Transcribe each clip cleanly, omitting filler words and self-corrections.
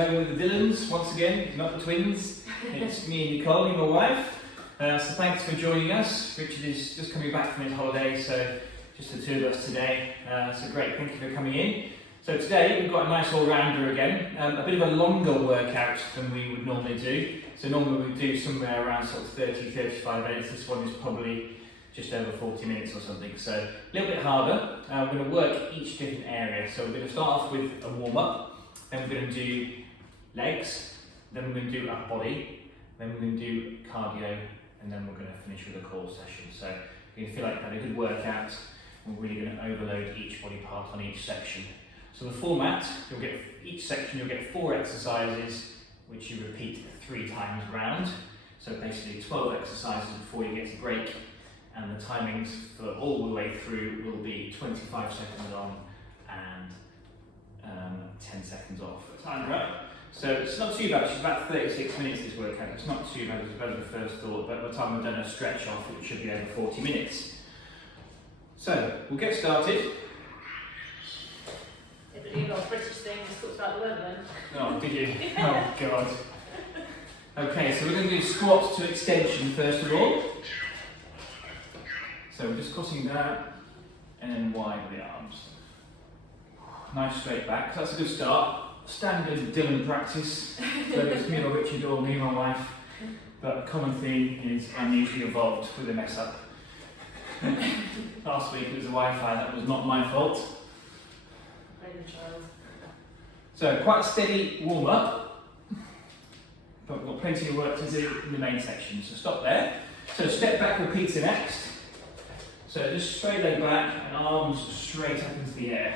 home with the Dylans once again, not the twins. It's me and Nicole, my wife. So thanks for joining us. Richard is just coming back from his holiday, so just the two of us today. So great, thank you for coming in. So today we've got a nice all-rounder again, a bit of a longer workout than we would normally do. So normally we do somewhere around sort of 30-35 minutes. This one is probably just over 40 minutes or something, so a little bit harder. We're going to work each different area. So we're going to start off with a warm-up, then we're going to do legs, then we're going to do upper body, then we're going to do cardio, and then we're going to finish with a core session. So you're going to feel like you've had a good workout. We're really going to overload each body part on each section. So the format, you'll get each section, you'll get 4 exercises, which you repeat 3 times round. So basically 12 exercises before you get to break, and the timings for all the way through will be 25 seconds on and 10 seconds off. Timed up. So it's not too bad, it's about 36 minutes this workout. It's not too bad as I first thought, but by the time we've done a stretch off, it should be over 40 minutes. So we'll get started. Yeah, but you got a British thing, just talks about the weather then. Oh, did you? Oh, God. Okay, so we're going to do squats to extension first of all. So we're just crossing down and then wide the arms. Nice straight back, so that's a good start. Standard Dylan practice, whether it's me or Richard or me and my wife, but a common theme is I'm usually involved with a mess up. Last week it was the Wi-Fi, that was not my fault. So quite a steady warm up, but we've got plenty of work to do in the main section, so stop there. So step back repeater next. So just straight leg back and arms straight up into the air.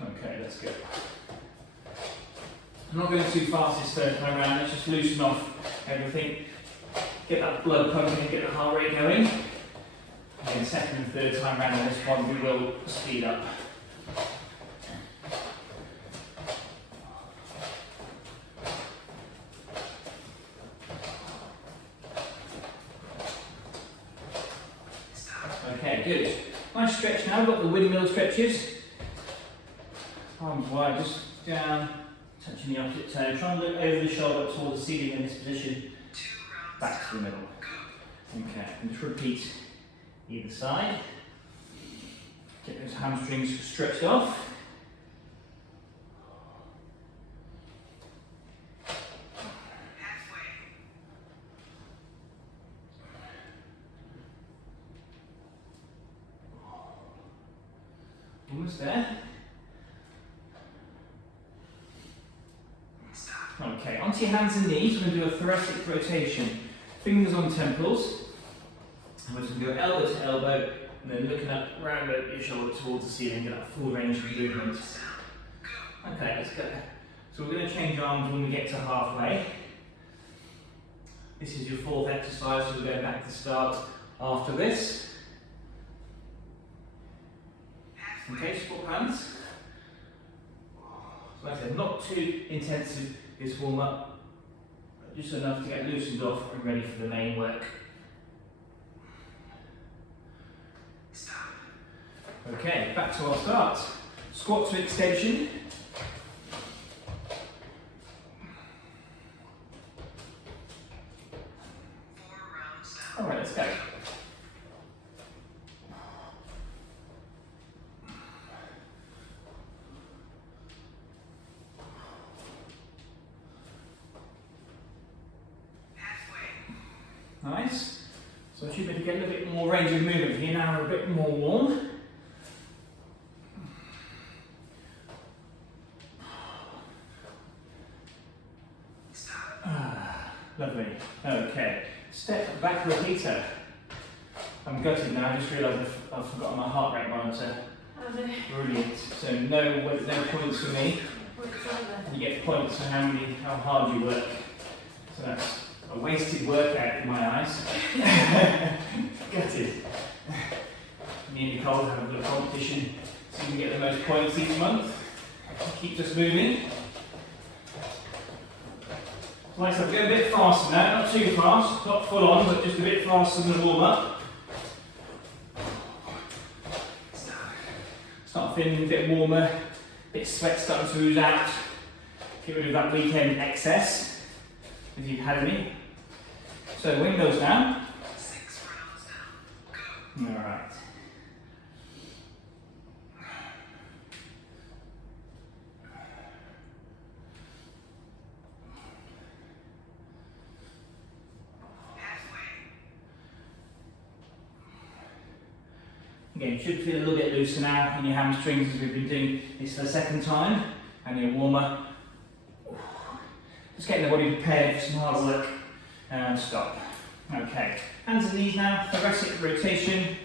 Okay, let's go. I'm not going too fast this third time around, let's just loosen off everything. Get that blood pumping and get the heart rate going. And then second and third time around on this one, we will speed up. Okay, good. Nice stretch now, we've got the windmill stretches. Arms wide, just down, touching the opposite toe. Try and look over the shoulder towards the ceiling in this position. Back to the middle. Okay, and just repeat either side. Get those hamstrings stretched off. Almost there. Okay, onto your hands and knees, we're going to do a thoracic rotation. Fingers on temples. We're just going to go elbow to elbow, and then looking up round your shoulder towards the ceiling, get that full range of movement. Okay, let's go. So we're going to change arms when we get to halfway. This is your 4th exercise, so we're going back to start after this. Okay, swap hands. So like I said, not too intensive this warm up, just enough to get loosened off and ready for the main work. Okay, back to our start. Squat to extension. Alright, let's go. Nice. So I should be able to get a little bit more range of movement here now, we're a bit more warm. Lovely. Okay. Step back repeater. I'm gutted now, I just realised I've forgotten my heart rate monitor. Oh no. Brilliant. So no points for me. You get points for how hard you work. So that's a wasted workout in my eyes. Gutted. Me and Nicole have a little competition so you can get the most points each month. Keep us moving. Right, so go a bit faster now, not too fast, not full on, but just a bit faster than the warm up. It's not start feeling a bit warmer, a bit of sweat starting to ooze out. Get rid of that weekend excess, if you've had any. So windmills now. 6 rounds down. Go. Alright. Again, you should feel a little bit looser now in your hamstrings as we've been doing this for the second time, and you're warmer. Just getting the body prepared for some hard work, and stop. Okay, hands and knees now, thoracic rotation.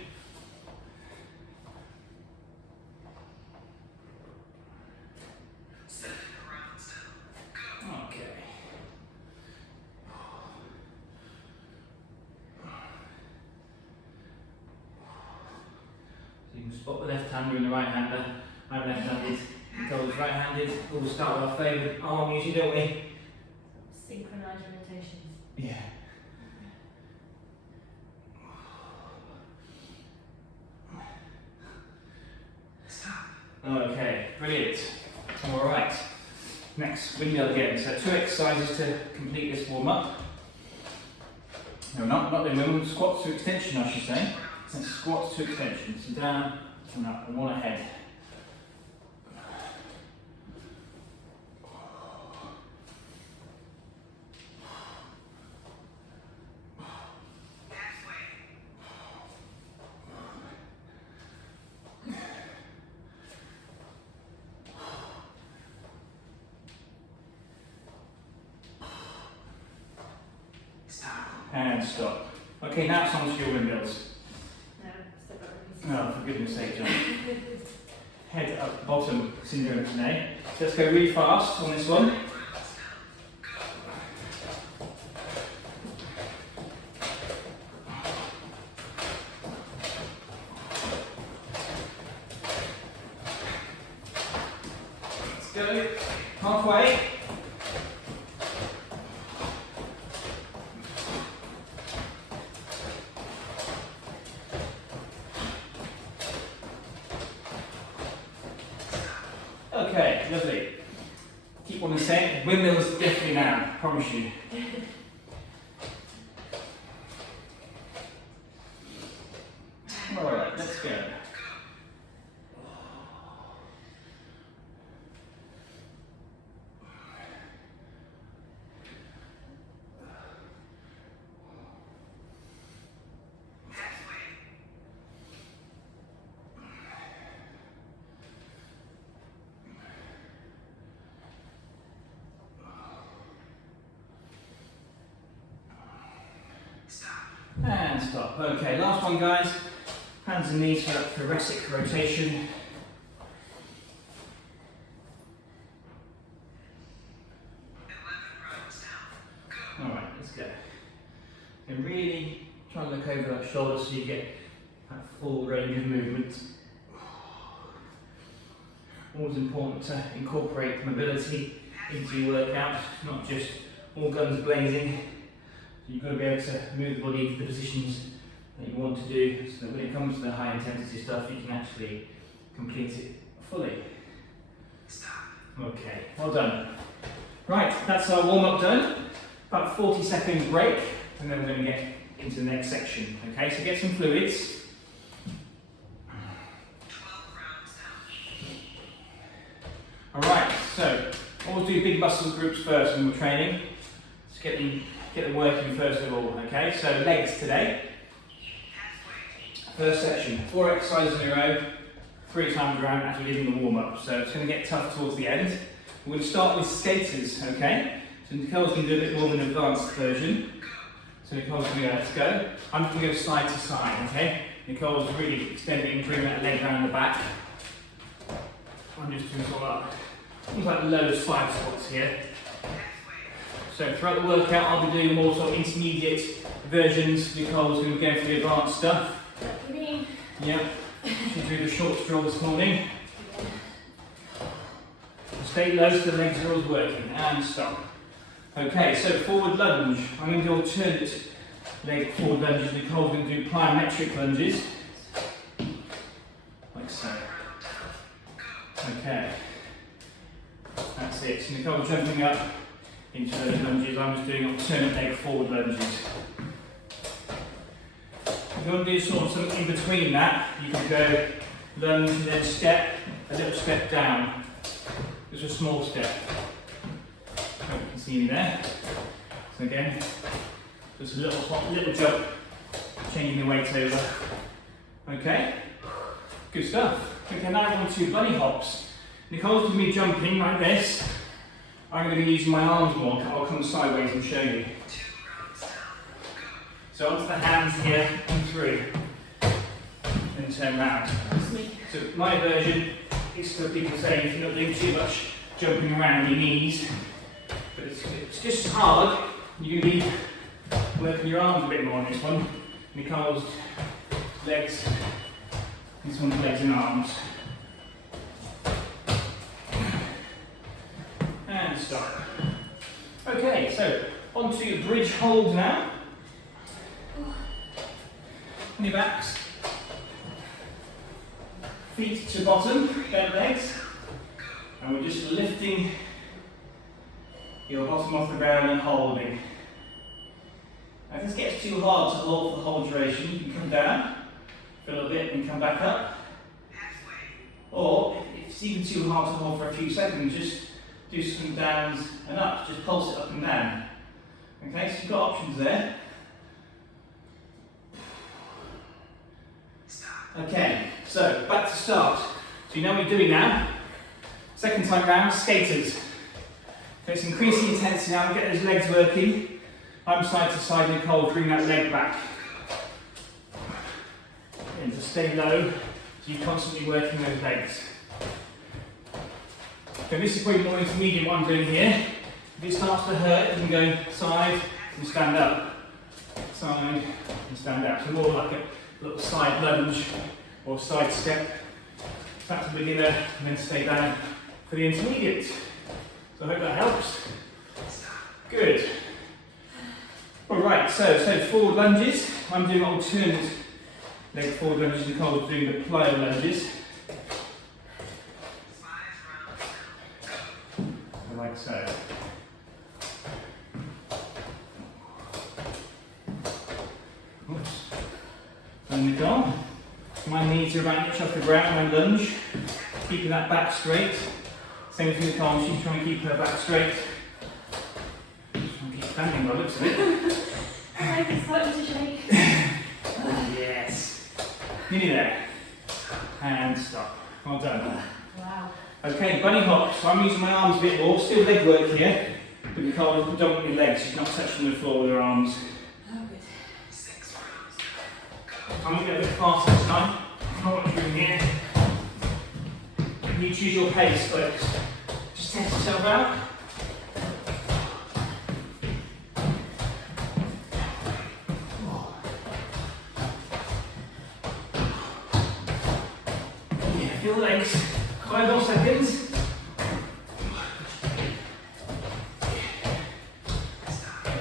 Okay. So you can spot the left hander and the right hander. I'm left-handed, Nicole's right-handed. We'll start with our favourite arm usually, don't we? Synchronised rotations. Yeah. Okay, brilliant. Alright, next windmill again. So 2 exercises to complete this warm up. No, not the windmill, squats to extension, I should say. That's squats to extension. So down and up and one ahead. And stop. Okay, now it's on to your windmills. No, still got release. Oh, for goodness sake, John. Head up bottom syndrome today. So let's go really fast on this one. Let's go. Halfway. Okay, lovely. Keep on the same. Windmills definitely now, promise you. Alright, let's go. And stop. Okay, last one, guys. Hands and knees for that thoracic rotation. Alright, let's go. And really try and look over that shoulder so you get that full range of movement. Always important to incorporate mobility into your workout, not just all guns blazing. So you've got to be able to move the body into the positions that you want to do, so that when it comes to the high intensity stuff, you can actually complete it fully. Okay, well done. Right, that's our warm up done. About 40-second break, and then we're going to get into the next section. Okay, so get some fluids. Alright, so always do big muscle groups first when we're training. Let's get them working first of all, okay? So legs today. First section, 4 exercises in a row, 3 times around as we did in the warm-up. So it's going to get tough towards the end. We're going to start with skaters, okay? So Nicole's going to do a bit more of an advanced version. So Nicole's going to go, let's go. I'm going to go side to side, okay? Nicole's really extending, bringing that leg around the back. I'm just doing sort of almost like low side squats here. So throughout the workout, I'll be doing more sort of intermediate versions. Nicole's going to go for the advanced stuff. Yep. She'll do the short stroll this morning. Stay low so the legs are always working. And stop. Okay, so forward lunge. I'm going to do alternate leg forward lunges. Nicole's going to do plyometric lunges. Like so. Okay. That's it. So Nicole jumping up into those lunges. I'm just doing alternate leg forward lunges. If you want to do sort of something in between that, you can go lunge and then step, a little step down. Just a small step. Hope you can see me there. So again, just a little jump, changing the weight over. Okay, good stuff. Okay, now I'm on to bunny hops. Nicole's going to be jumping like this. I'm going to be using my arms more. I'll come sideways and show you. So onto the hands here and through, and turn round. So my version is for people saying if you're not doing too much jumping around your knees, but it's just hard. You're going to be working your arms a bit more on this one. Nicole's legs, this one's legs and arms. And stop. Okay, so on to your bridge hold now. On your backs. Feet to bottom, bent legs. And we're just lifting your bottom off the ground and holding. Now, if this gets too hard to hold for the whole duration, you can come down for a little bit and come back up. Or if it's even too hard to hold for a few seconds, just do some downs and ups, just pulse it up and down. Okay, so you've got options there. Okay, so back to start. So you know what you're doing now. Second time round, skaters. Okay, so increase the intensity now and get those legs working. I'm side to side, Nicole, bring that leg back. And to stay low, so you're constantly working those legs. Okay, this is probably more intermediate what I'm doing here. If it starts to hurt, you can go side and stand up. Side and stand up. So more like a little side lunge or side step. Back to the beginner and then stay down for the intermediate. So I hope that helps. Good. Alright, so forward lunges. I'm doing alternate leg forward lunges. Nicole's doing the plyo lunges. Like so. Oops. And Nicole. My knees are about an inch off the ground, my lunge. Keeping that back straight. Same thing with Nicole, she's trying to keep her back straight. Just trying to keep standing by the looks of it. My leg is starting to shake. Yes. Nearly there. And stop. Well done. Wow. Okay, bunny hop. So I'm using my arms a bit more. Still leg work here. But Nicole is predominantly legs. She's not touching the floor with her arms. Oh, good. I'm going to go a bit faster this time. I know what you're doing here. You choose your pace, folks. Just test yourself out. Yeah, feel the legs. 5 more seconds.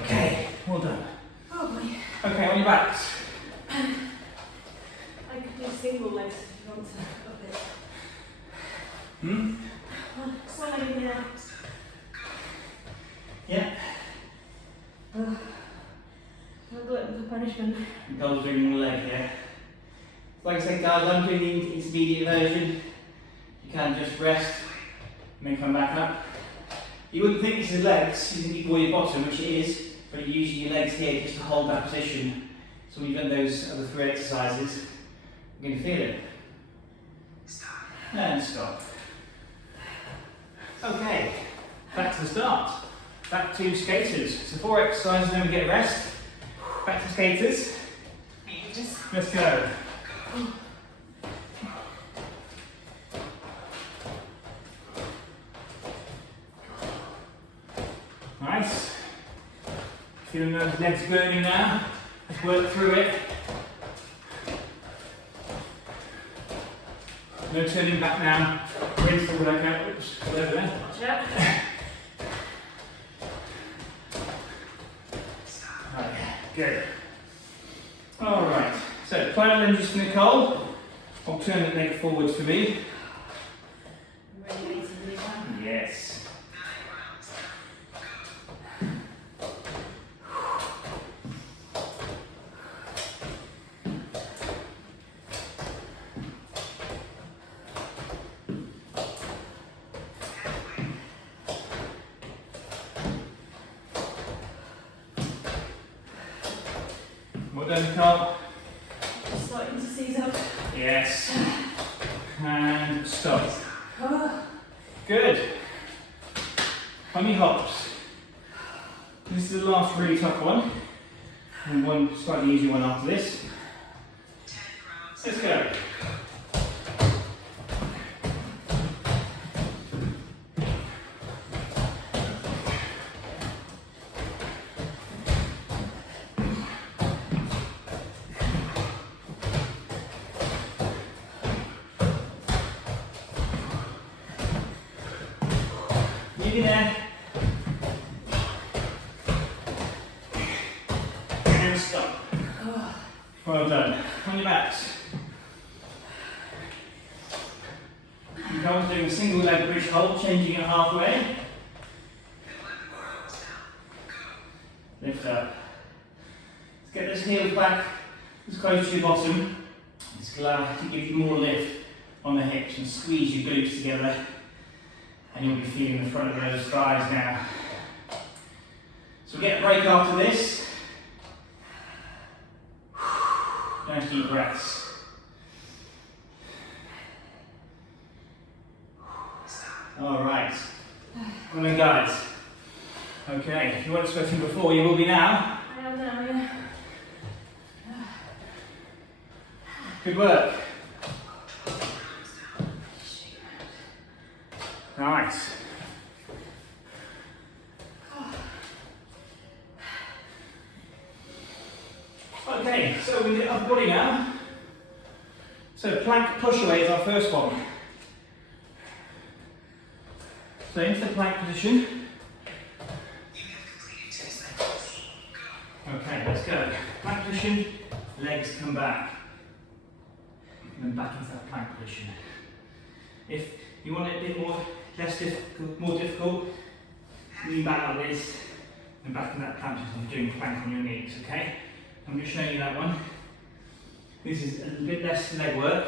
Okay, well done. Oh boy. Okay, on your backs. I could do single legs if you want to up it. Hmm? One leg in there. Yeah. No glutton for punishment. Nicole's doing one leg here. Like I said, guys, I'm doing the intermediate version. You can just rest and then come back up. You wouldn't think this is legs, you think you your bottom, which it is, but you're using your legs here just to hold that position. So when you've done those other 3 exercises, you're going to feel it. And stop. Okay, back to the start. Back to skaters. So 4 exercises, then we get a rest. Back to skaters. Let's go. Nice. Feeling those legs burning now. Let's work through it. No turning back now. Rinse the workout. Oops, whatever there. Watch out. Right, good. Alright, so plyo lunges for Nicole. Alternate leg forwards for me. Well done, Nicole. Just starting to seize up. Yes. And stop. Oh. Good. Funny hops. This is the last really tough one. And one slightly easier one after this. Let's go. Nearly there. And stop. Well done. On your backs. You go on doing a single leg bridge hold, changing it halfway. Lift up. Let's get those heels back as close to your bottom. It's glad to give you more lift on the hips and squeeze your glutes together. And you'll be feeling the front of those thighs now. So we get a break after this. Nice deep breaths. All right. Well then, guys. Okay, if you weren't sweating before, you will be now. I am now, yeah. Good work. Nice. Okay, so we did upper body now. So plank push away is our first one. So into the plank position. Okay, let's go. Plank position, legs come back. And then back into that plank position. If you want it a bit more difficult, lean back like this, and back in that plank position, doing plank on your knees, okay? I'm just showing you that one. This is a little bit less leg work.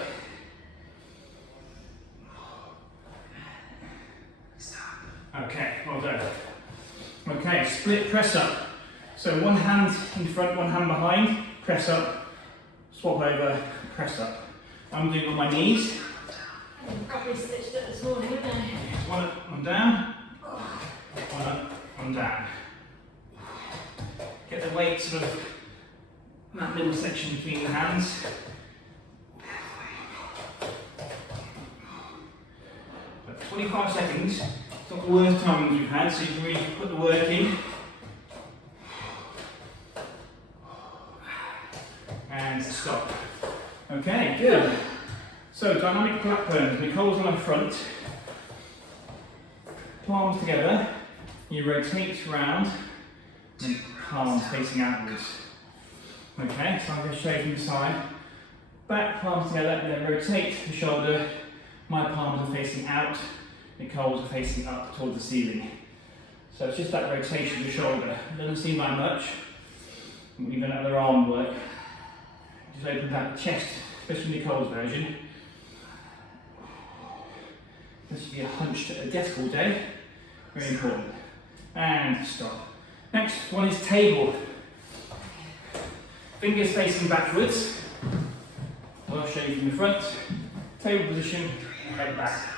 Okay, well done. Okay, split press up. So one hand in front, one hand behind, press up, swap over, press up. I'm doing it on my knees. I probably stitched it this morning, didn't I? One up, one down. One up, one down. Get the weight sort of in that middle section between the hands. But 25 seconds. It's not the worst timings you've had, so you can really put the work in. And stop. Okay, good. So dynamic Blackburns. Nicole's on the front. Palms together. You rotate round and palms facing outwards. Okay, so I'm going to show you from the side. Back palms together and then rotate the shoulder. My palms are facing out. Nicole's are facing up toward the ceiling. So it's just that rotation of the shoulder. It doesn't seem like much. Even other arm work. Just open back the chest, especially Nicole's version. This should be a hunched at a desk all day. Very important. And stop. Next one is table. Fingers facing backwards. I'll show you from the front. Table position, head back.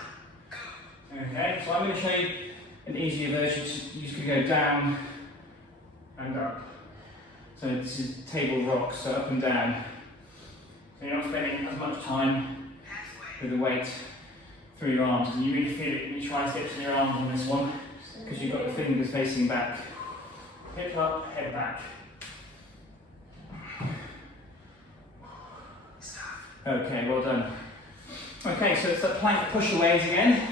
Okay, so I'm going to show you an easier version. You just going to go down and up. So this is table rock, so up and down. So you're not spending as much time with the weight through your arms. And you really feel it when you try to get to your arms on this one, because you've got the fingers facing back. Hip up, head back. Okay, well done. Okay, so it's that plank push aways again.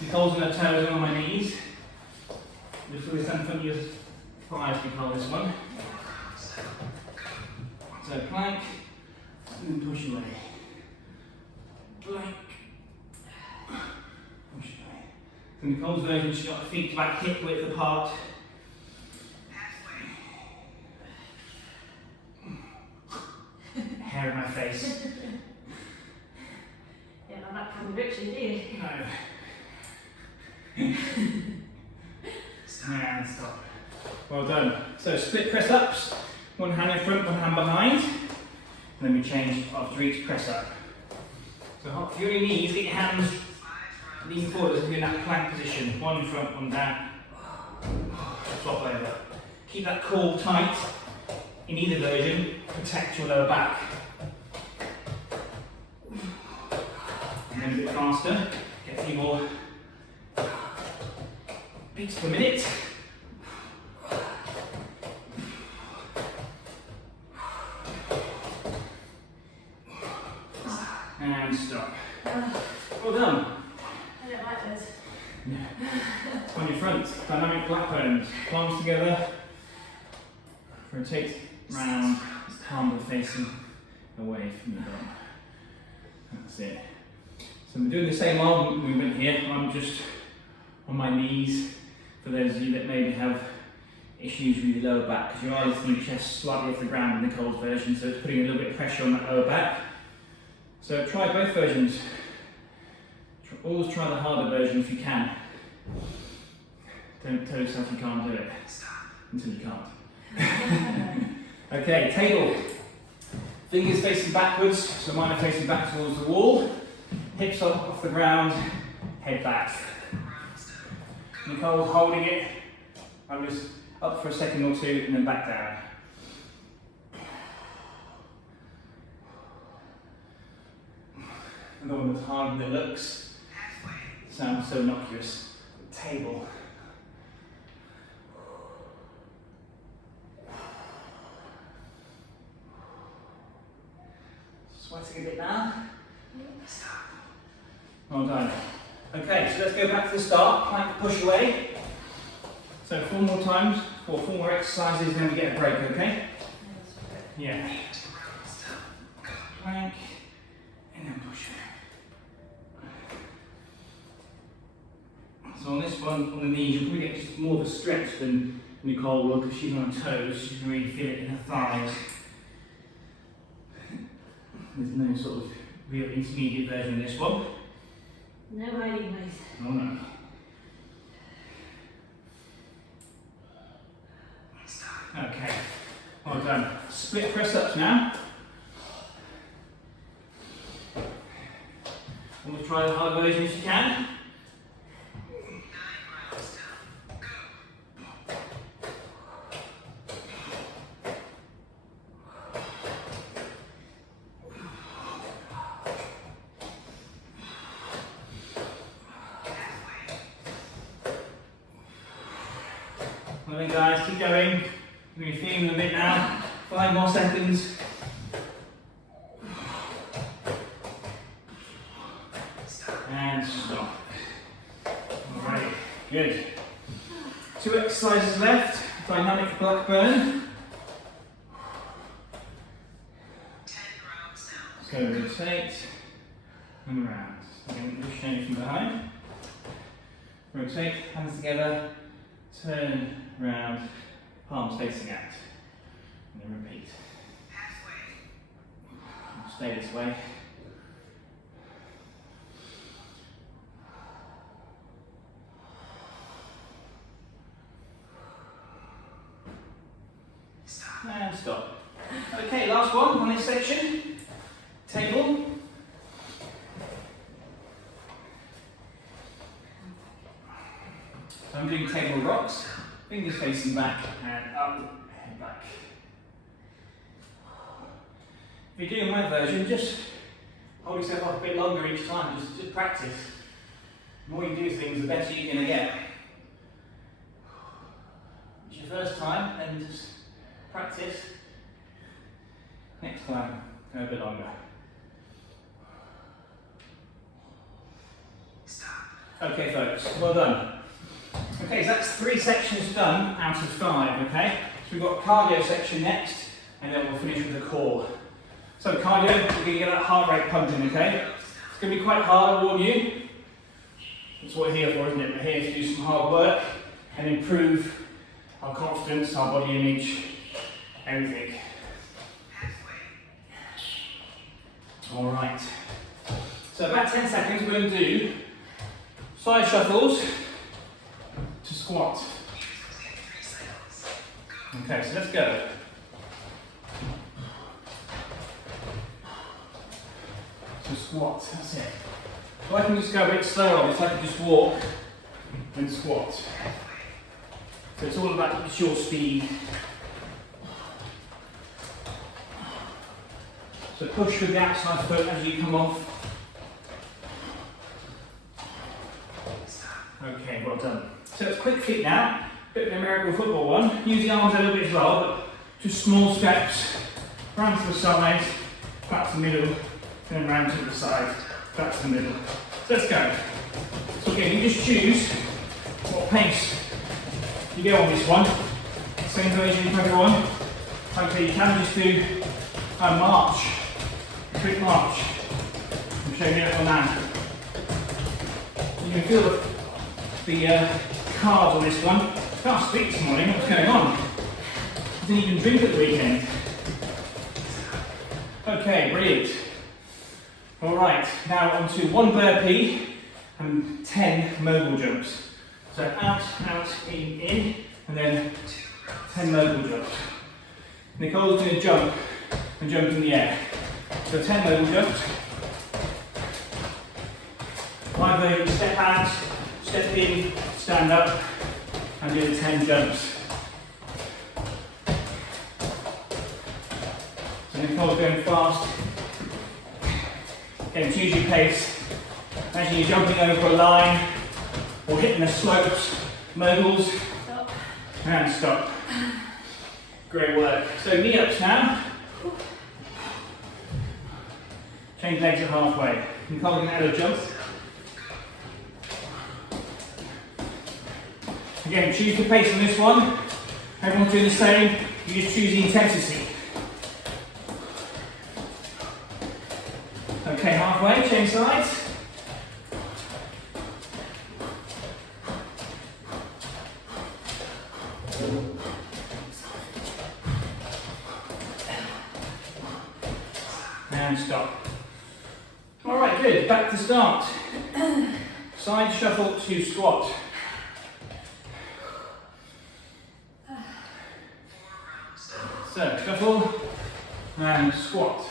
Nicole's on her toes and on my knees. Just really stand in front of your thighs, Nicole, this one. So plank, and push away. Plank, push away. So Nicole's version, she's got her feet back hip width apart. Hair in my face. Yeah, I'm not coming Richard, do you? No. And stop. Well done. So split press ups. One hand in front, one hand behind. And then we change after each press up. So if you're on your knees, get your hands lean forward as if you're in that plank position. One in front, one down. Flop over. Keep that core tight in either version. Protect your lower back. And then a bit faster. Get a few more beats per minute. And stop. Well done. I don't like those. On your front, dynamic black bones. Palms together. Rotate round, palm facing away from the bum. That's it. So we're doing the same arm movement here. I'm just on my knees for those of you that maybe have issues with your lower back, because you are lifting your chest slightly off the ground in Nicole's version, so it's putting a little bit of pressure on that lower back. So try both versions. Always try the harder version if you can. Don't tell yourself you can't do it until you can't. Okay, table. Fingers facing backwards, so mine are facing back towards the wall. Hips up off the ground, head back. Nicole's holding it. I'm just up for a second or two and then back down. Another one that's harder than it looks. Sounds so innocuous. Table. Sweating a bit now. Well done. Okay, so let's go back to the start. Plank push away. So 4 more times, or 4 more exercises, then we get a break, okay? Yeah. Plank, and then push. So on this one, on the knees, you'll probably get just more of a stretch than Nicole will, because she's on her toes. She can really feel it in her thighs. There's no sort of real intermediate version of this one. No hiding place. Oh no. Okay, well done. Split press ups now. And we'll try the hard version if you can. Well then guys, keep going. You're going to be feeling a bit now. 5 more seconds. And stop. Alright, good. 2 exercises left. Dynamic black burn. Let's go rotate and round. Again, push change from behind. Rotate, hands together, turn, round, palms facing out. And then repeat. Stay this way. And stop. Okay, last one on this section. Table. So I'm doing table rocks. Fingers facing back and up, head back. If you're doing my version, just hold yourself up a bit longer each time. Just practice. The more you do things, the better you're going to get. It's your first time, and just practice. Next time, go a bit longer. Okay folks, well done. Okay, so that's 3 sections done out of 5, okay? So we've got cardio section next, and then we'll finish with the core. So cardio, we're going to get that heart rate pumping, okay? It's going to be quite hard, I warn you. That's what we're here for, isn't it? We're here to do some hard work and improve our confidence, our body image, everything. Alright. So about 10 seconds we're going to do side shuffles to squat. Okay, so let's go. squat. That's it. So I can just go a bit slower on this. I can just walk and squat. So it's all about your speed. So push with the outside foot as you come off. Okay, well done. So it's quick feet now. Bit of an American football one. Use the arms a little bit as well, but just small steps. Round to the side, back to the middle, then round to the side, back to the middle. So let's go. So again, you just choose what pace you go on this one. Same version for everyone. Hopefully you can just do a march, a quick march. I'm showing you it on that. You can feel the carbs on this one. Can't sleep this morning, what's going on? I didn't even drink at the weekend. Okay, brilliant. Alright, now on to 1 burpee and 10 mogul jumps. So out, in, and then 10 mogul jumps. Nicole's going to jump and jump in the air. So 10 mogul jumps. My version, step out, step in, stand up, and do the 10 jumps. So Nicole's going fast. Again, choose your pace. Imagine you're jumping over a line or hitting the slopes, moguls, Stop. and stop. Great work. So knee ups now. Change legs at halfway. Nicole can add a jump. Again, choose the pace on this one. Everyone's doing the same. You just choose the intensity. Okay, halfway, change sides. And stop. Alright, good. Back to start. Side shuffle to squat. So, shuffle and squat.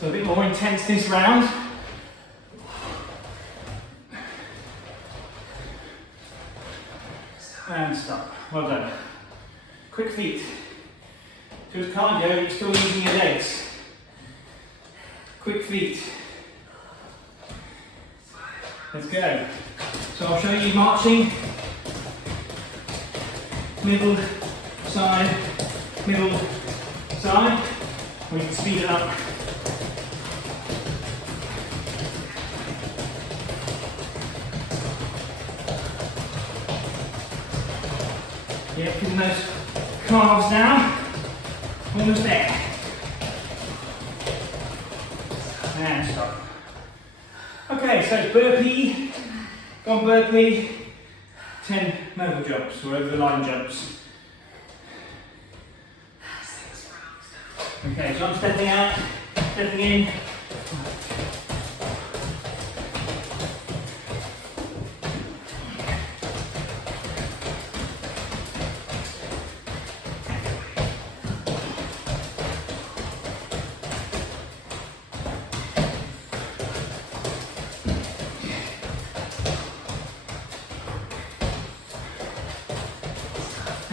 So a bit more intense this round. And stop. Well done. Quick feet. So it's cardio, you're still using your legs. Quick feet. Let's go. So I'll show you marching. Middle, side, middle, side. We can speed it up. Yeah, feeling those calves now. Almost there. And stop. Okay, so burpee, gone burpee, 10 mogul jumps, or over the line jumps. Okay, so I'm stepping out, stepping in.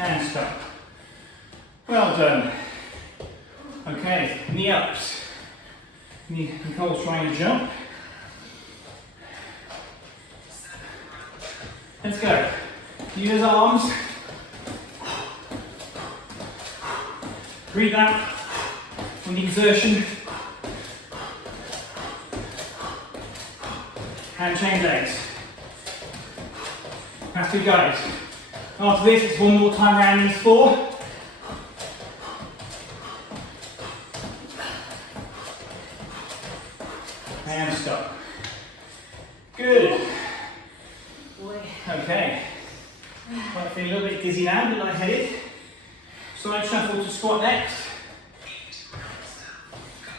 And stop. Well done. Okay, knee ups. Nicole's trying to jump. Let's go. Use those arms. Breathe out from the exertion. And change legs. That's good, guys. After this, it's one more time round in 4. And stop. Good. Boy. Okay. Might feel a little bit dizzy now, a bit lightheaded. Side shuffle to squat next.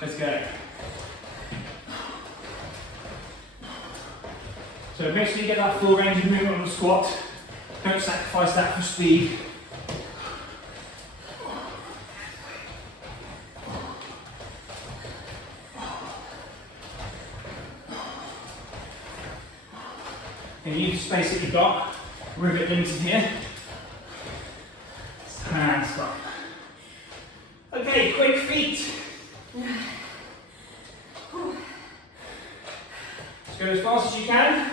Let's go. So make sure you get that full range of movement on the squat. Don't sacrifice that for speed. And use the space that you've got. Rivet limited here. And stop. Okay, quick feet. Let's go as fast as you can.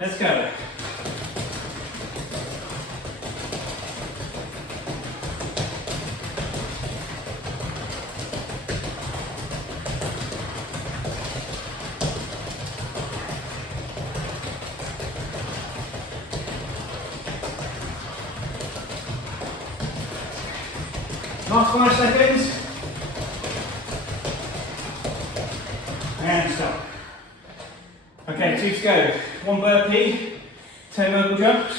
Let's go. Last 5 seconds. And stop. Okay, 2 to go. 1 burpee, 10 vertical jumps.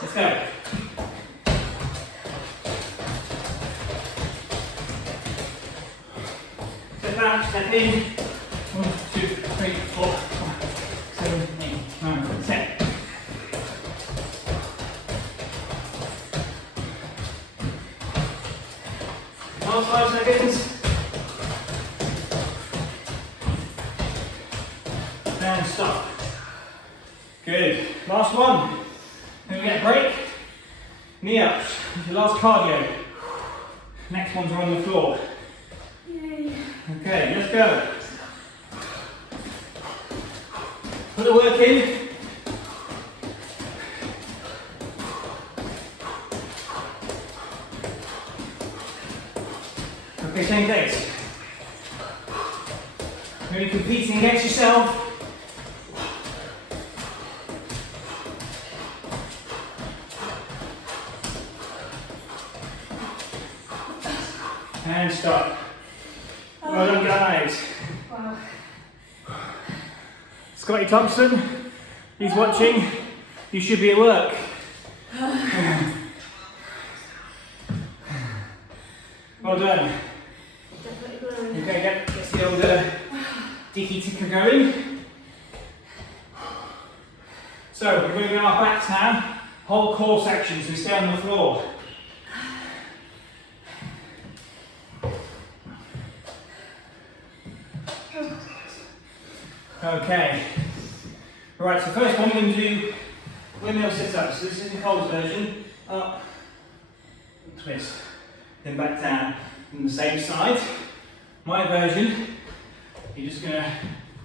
Let's go. Step out, step in. 1, 2, 3, 4, 5, 7, 8, 9, 10. Last 5 seconds. And stop. Good. Last one. Then we get a break. Knee ups. It's your last cardio. Next ones are on the floor. Yay. Okay, let's go. Put the work in. Okay, change legs. Maybe competing against yourself. And stop. Well done, guys. Wow. Scotty Thompson, he's watching. You should be at work. Well done. Definitely glowing. Okay, get the old dicky ticker going. So we're moving our backs now. Whole core section, so we stay on the floor. Okay. Right, so first one we're going to do Windmill Sit Ups. So this is Nicole's version. Up, twist, then back down on the same side. My version, you're just going to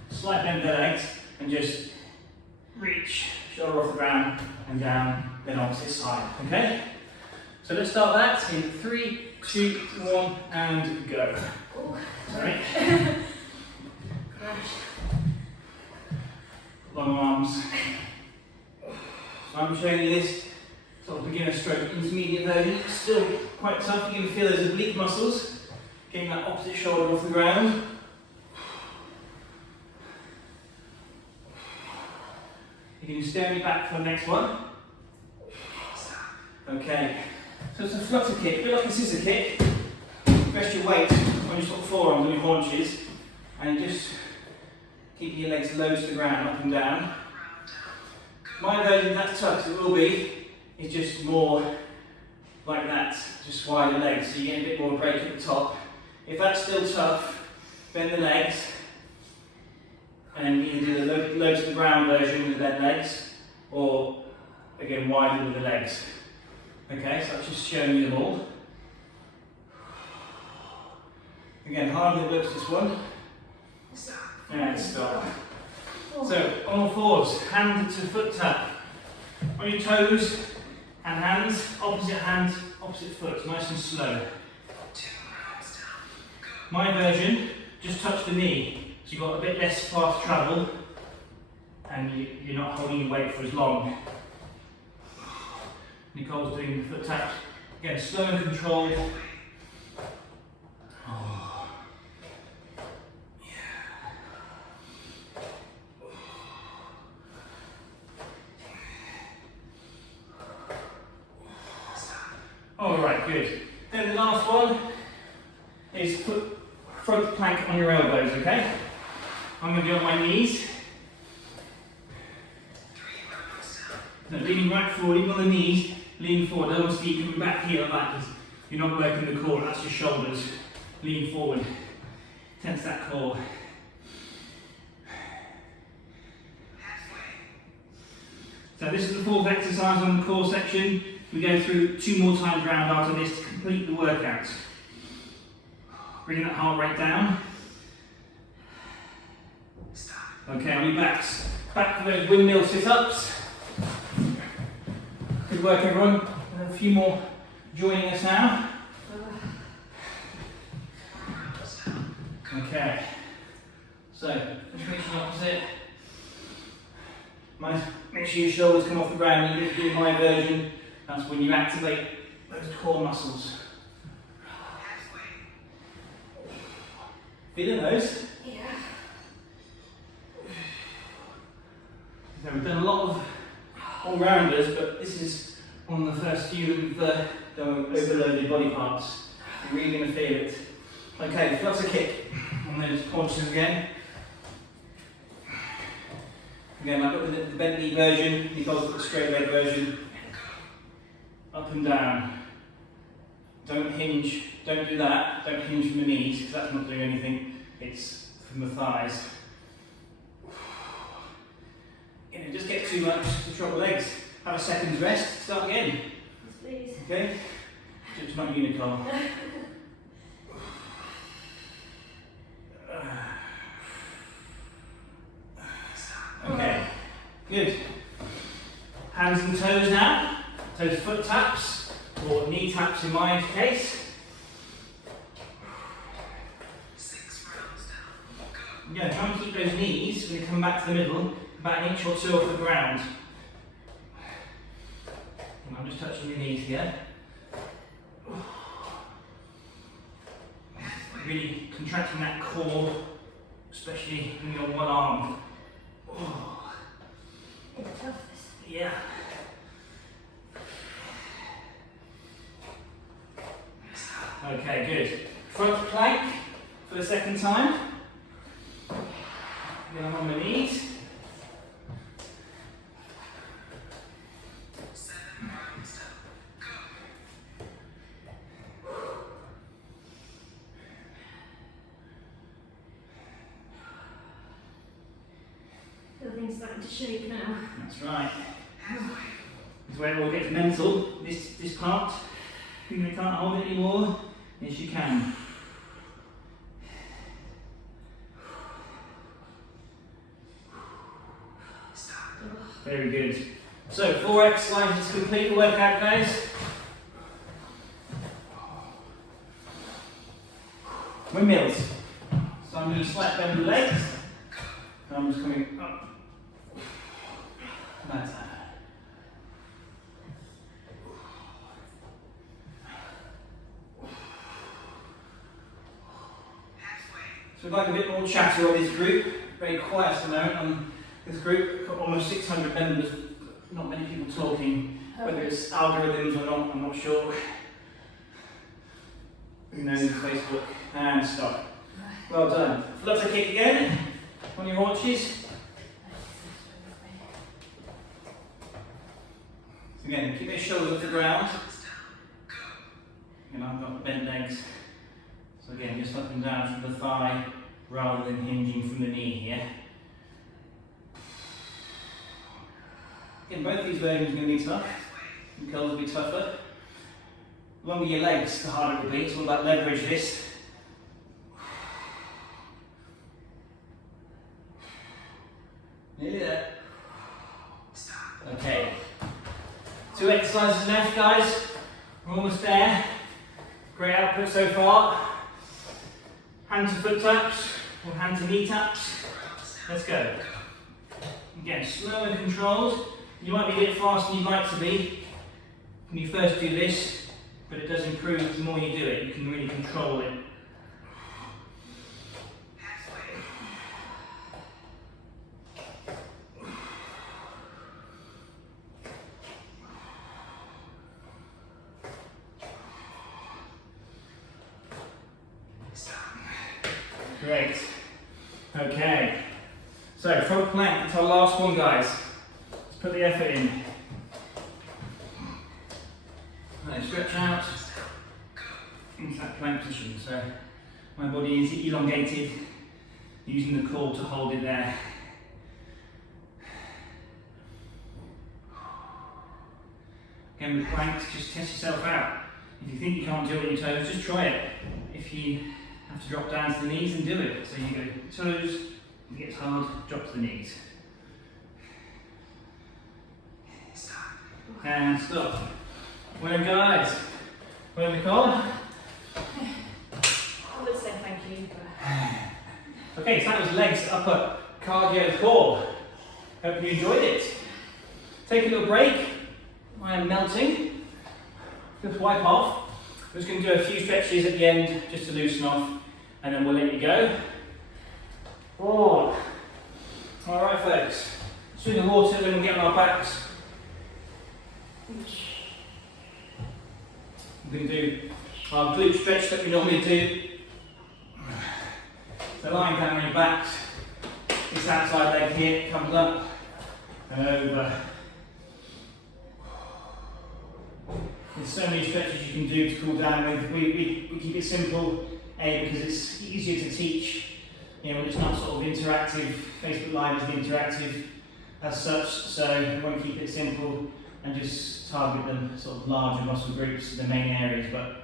slight bend the legs and just reach, shoulder off the ground and down, then opposite side. Okay? So let's start that in 3, 2, 1, and go. Oh, Sorry. Crash. Long arms. So I'm showing you this sort of beginner stroke intermediate version. It's still quite tough. You can feel those oblique muscles getting that opposite shoulder off the ground. You can stay on your back for the next one. Okay. So it's a flutter kick, a bit like a scissor kick. Rest your weight on your sort of forearms and your haunches, and you just keep your legs low to the ground, up and down. My version, that's tough, it will be, is just more like that, just wider legs, so you get a bit more break at the top. If that's still tough, bend the legs, and you can do the low to the ground version with the bent legs, or again wider with the legs. Okay, so I've just shown you them all. Again, hardly looks this one. And stop. So, on all fours, hand to foot tap. On your toes and hands, opposite foot, nice and slow. My version, just touch the knee, so you've got a bit less fast travel and you're not holding your weight for as long. Nicole's doing the foot taps. Again, slow and controlled. Alright, good. Then the last one, front plank on your elbows, okay? I'm going to be on my knees. No, leaning right forward, even on the knees, lean forward. I don't want to see you coming back here like that because you're not working the core, that's your shoulders. Lean forward, tense that core. So this is the fourth exercise on the core section. We go through 2 more times round after this to complete the workout. Bringing that heart rate down. Okay, on your backs. Back for those windmill sit-ups. Good work, everyone. A few more joining us now. Okay. So, just reaching opposite. Make sure your shoulders come off the ground. You do my version. That's when you activate those core muscles. Feeling those? Yeah. So we've done a lot of all-rounders, but this is one of the first few that we've done overloaded body parts. You're really going to feel it. Okay, Flutter Kick on those haunches again. Again, I've got the bent knee version, Nicole's got the straight leg version. Up and down. Don't hinge, don't do that. Don't hinge from the knees, because that's not doing anything. It's from the thighs. You know, just get too much to drop the legs. Have a second's rest, start again. Yes, please. Okay? It's not unicorn. Okay, good. Hands and toes now. Toes foot taps, or knee taps in my case. Yeah, try and keep those knees when you come back to the middle, about an inch or 2 off the ground. And I'm just touching your knees here. Really contracting that core, especially when you're on one arm. It's tough, this. Yeah. Okay, good. Front plank for the second time. Then I'm on my knees. Everything's starting to shake now. That's right. This is where it all gets mental, this part. You can't hold it anymore. Yes, you can. Very good. So, 4 exercises to complete the workout, guys. Windmills. So I'm going to slight bend the legs. And I'm just coming up. Like that. So we'd like a bit more chatter on this group. Very quiet at the moment on this group. Got almost 600 members. Not many people talking. Whether it's algorithms or not, I'm not sure. Who knows, Facebook and stuff. Well done. Flutter kick again on your haunches. So again, keep your shoulders off the ground. And I've got bent legs. So again, just up and down from the thigh rather than hinging from the knee here. Again, both these versions are going to be tough. The curls will be tougher. The longer your legs, the harder it will be. It's all about leverage this. Nearly there. Okay. 2 exercises left, guys. We're almost there. Great output so far. Hand to foot taps or hand to knee taps. Let's go. Again, slow and controlled. You might be a bit faster than you'd like to be when you first do this, but it does improve the more you do it. You can really control it. Great. Okay. So front plank, it's our last one, guys. Let's put the effort in. And stretch out into that plank position. So my body is elongated, using the core to hold it there. Again, with planks, just test yourself out. If you think you can't do it on your toes, just try it. If you have to drop down to the knees, then do it. So you go toes, it gets hard, drop to the knees. And stop. Well done, guys. Well done, Nicole. I would say thank you, but... Okay, so that was legs, upper, cardio, core. Hope you enjoyed it. Take a little break. I am melting. Just wipe off. We're just going to do a few stretches at the end just to loosen off, and then we'll let you go. Oh. All right, folks. Swim the water, then we'll get on our backs. We're going to do our glute stretch that we normally do. So lying down on your backs, this outside leg here comes up and over. There's so many stretches you can do to cool down with. We keep it simple, because it's easier to teach. You know, when it's not sort of interactive. Facebook Live isn't interactive as such, so we want to keep it simple and just target them sort of larger muscle groups, the main areas. But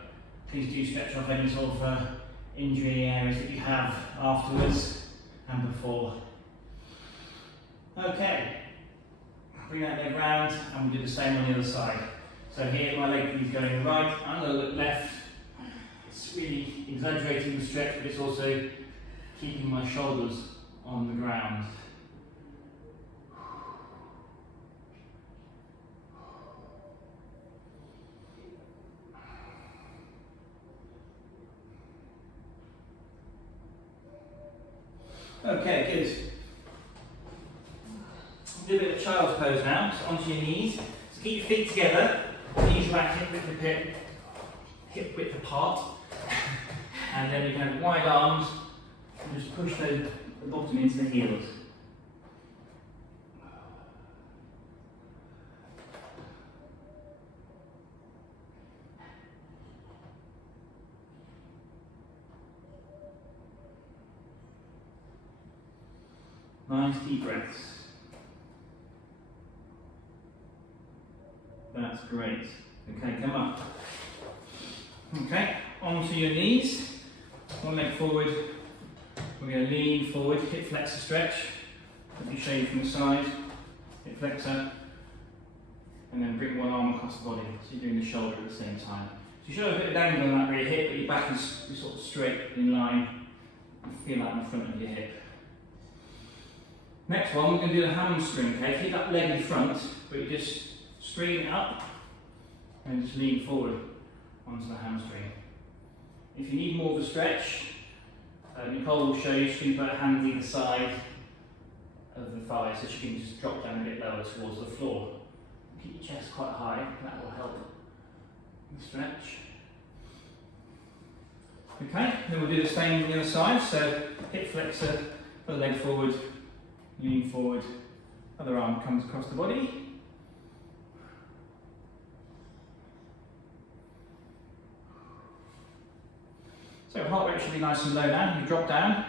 please do stretch off any sort of injury areas that you have afterwards and before. Okay, bring that leg round and we'll do the same on the other side. So here my leg is going right, I'm going to look left. It's really exaggerating the stretch, but it's also keeping my shoulders on the ground. Okay, good. Do a bit of child's pose now, so onto your knees. So keep your feet together, knees back, hip width apart. And then you can have wide arms and just push the bottom into the heels. Nice deep breaths. That's great. Okay, come up. Okay, onto your knees. One leg forward. We're going to lean forward, hip flexor stretch. Let me show you from the side. Hip flexor. And then bring one arm across the body. So you're doing the shoulder at the same time. So you should have a bit of angle on that rear hip, but your back is sort of straight in line. You feel that in front of your hip. Next one, we're going to do the hamstring, okay? Keep that leg in front, but you just straighten it up and just lean forward onto the hamstring. If you need more of a stretch, Nicole will show you, she can put her hands either side of the thigh so she can just drop down a bit lower towards the floor. Keep your chest quite high, that will help the stretch. Okay, then we'll do the same on the other side, so hip flexor, put the leg forward, lean forward, other arm comes across the body. So heart rate should be nice and low now, you drop down.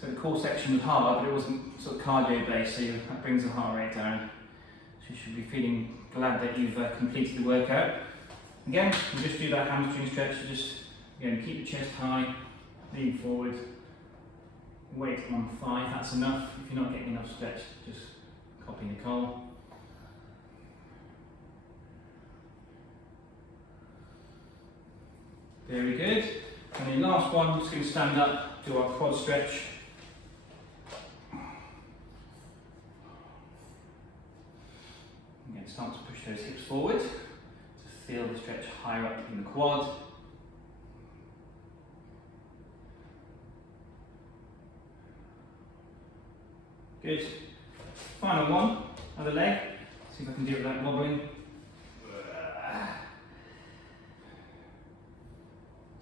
So the core section was hard, but it wasn't sort of cardio based, so that brings the heart rate down. So you should be feeling glad that you've completed the workout. Again, we'll just do that hamstring stretch, so just again, keep your chest high, lean forward. Weight on 5, that's enough. If you're not getting enough stretch, just copy Nicole. Very good. And then last one, we're just going to stand up, do our quad stretch. Again, start to push those hips forward to feel the stretch higher up in the quad. Good. Final one, other leg. See if I can do it without wobbling.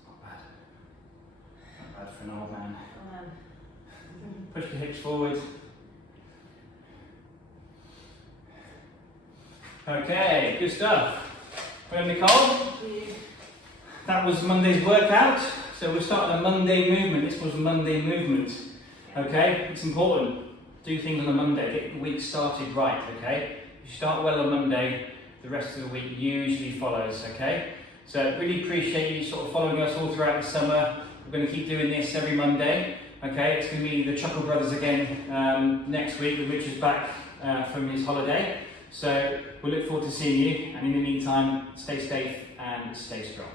Not bad. Not bad, an old man. Oh man. Push the hips forward. Okay, good stuff. Well, Nicole, Thank you. that was Monday's workout. So we're starting a Monday movement. This was Monday movement. Okay, it's important. Do things on a Monday. Get the week started right. Okay. If you start well on Monday, the rest of the week usually follows. Okay. So really appreciate you sort of following us all throughout the summer. We're going to keep doing this every Monday. Okay. It's going to be the Chuckle Brothers again next week, with Richard's back from his holiday. So we look forward to seeing you. And in the meantime, stay safe and stay strong.